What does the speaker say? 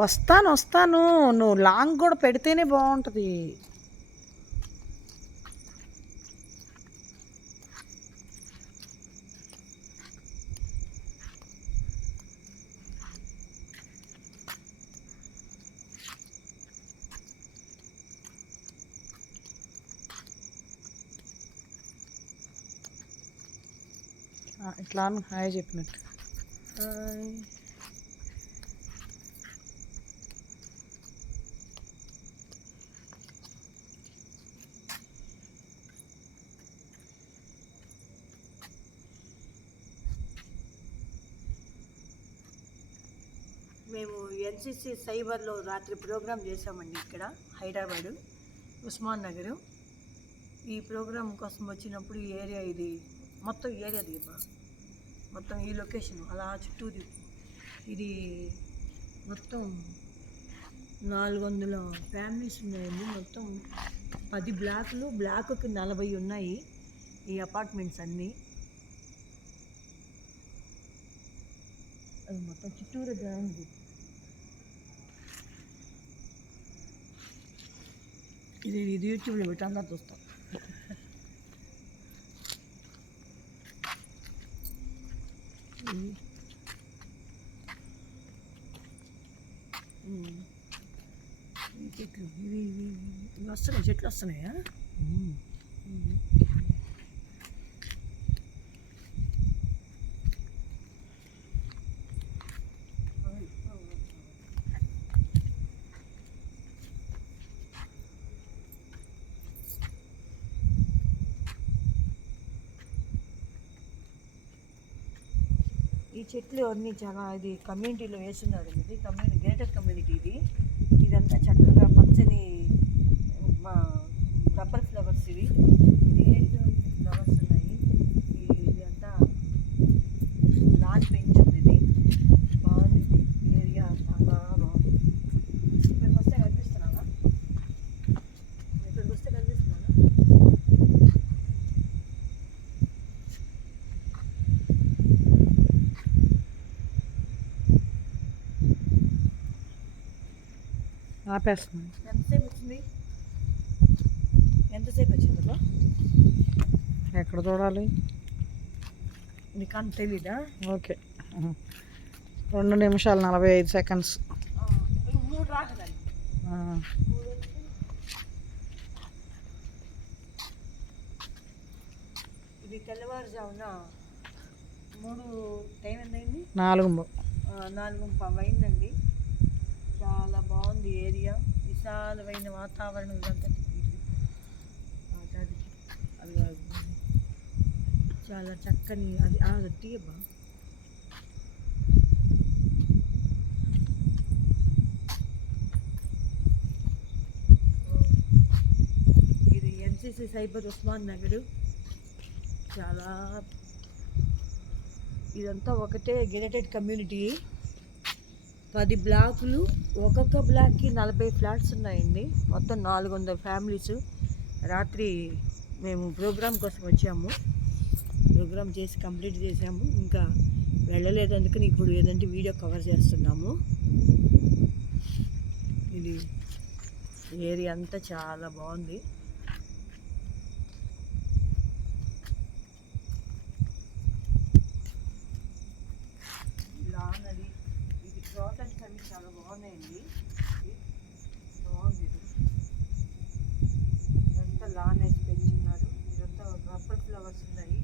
వస్తాను నువ్వు లాంగ్ కూడా పెడితేనే బాగుంటుంది. ఇట్లా హాయ్ చెప్పినట్టు. మేము ఎన్సిసి సైబర్లో రాత్రి ప్రోగ్రాం చేసామండి. ఇక్కడ హైదరాబాదు ఉస్మాన్ నగరు. ఈ ప్రోగ్రాం కోసం వచ్చినప్పుడు ఈ ఏరియా ఇది మొత్తం ఏరియా దీపా మొత్తం ఈ లొకేషన్ అలా చుట్టూ ఇది మొత్తం 400 ఫ్యామిలీస్ ఉన్నాయండి. మొత్తం 10 బ్లాక్లు, బ్లాక్కి 40 ఉన్నాయి ఈ అపార్ట్మెంట్స్ అన్నీ. అది మొత్తం చుట్టూరు ఉంది. ఇది యూట్యూబ్లో పెట్టి అందరూ చూస్తాం. చెట్లు ఇవి వస్తున్నాయి, చెట్లు వస్తున్నాయా? ఈ చెట్లు అన్నీ చాలా ఇది కమ్యూనిటీలో వేస్తున్నారు. ఇది గేటెడ్ కమ్యూనిటీ. ఇదంతా చక్కగా పచ్చని రబ్బర్ ఫ్లవర్స్ ఇది ఏంటో ఫ్లవర్స్ ఉన్నాయి. ఇది అంతా లాన్ పెంచుంది. ఇది బాగుంది ఏరియా, చాలా బాగుంది. ఇక్కడికి వస్తే కనిపిస్తున్నానా? ఆపేస్తున్నాను. ఎంతసేపు వచ్చిందో ఎక్కడ చూడాలి నీకు అంత తెలీదా? ఓకే, 2 నిమిషాలు 45 సెకండ్స్. 3 రాకదండి. ఇది తెల్లవారుజామున 3 టైం ఎంతైంది? 4:30 అయిందండి. చాలా బాగుంది ఏరియా, విశాలమైన వాతావరణం. ఇదంతా అది చాలా చక్కని అది తీయబ్బా. ఇది ఎన్సిసి సైబర్ ఉస్మాన్ నగరు. చాలా ఇదంతా ఒకటే గేటెడ్ కమ్యూనిటీ. 10 బ్లాకులు, ఒక్కొక్క బ్లాక్కి 40 ఫ్లాట్స్ ఉన్నాయండి. మొత్తం 400 ఫ్యామిలీస్. రాత్రి మేము ప్రోగ్రాం కోసం వచ్చాము, ప్రోగ్రాం చేసి కంప్లీట్ చేసాము. ఇంకా వెళ్ళలేదు, అందుకని ఇప్పుడు ఏదంటే వీడియో కవర్ చేస్తున్నాము. ఇది ఏరియా అంతా చాలా బాగుంది. లాన్ అది ఇది ప్రోడక్ట్స్ అవి చాలా బాగున్నాయండి. బాగుంది. ఇదంతా లాన్ వేసి పెంచున్నారు. ఇదంతా రబ్బర్ ఫ్లవర్స్ ఉన్నాయి.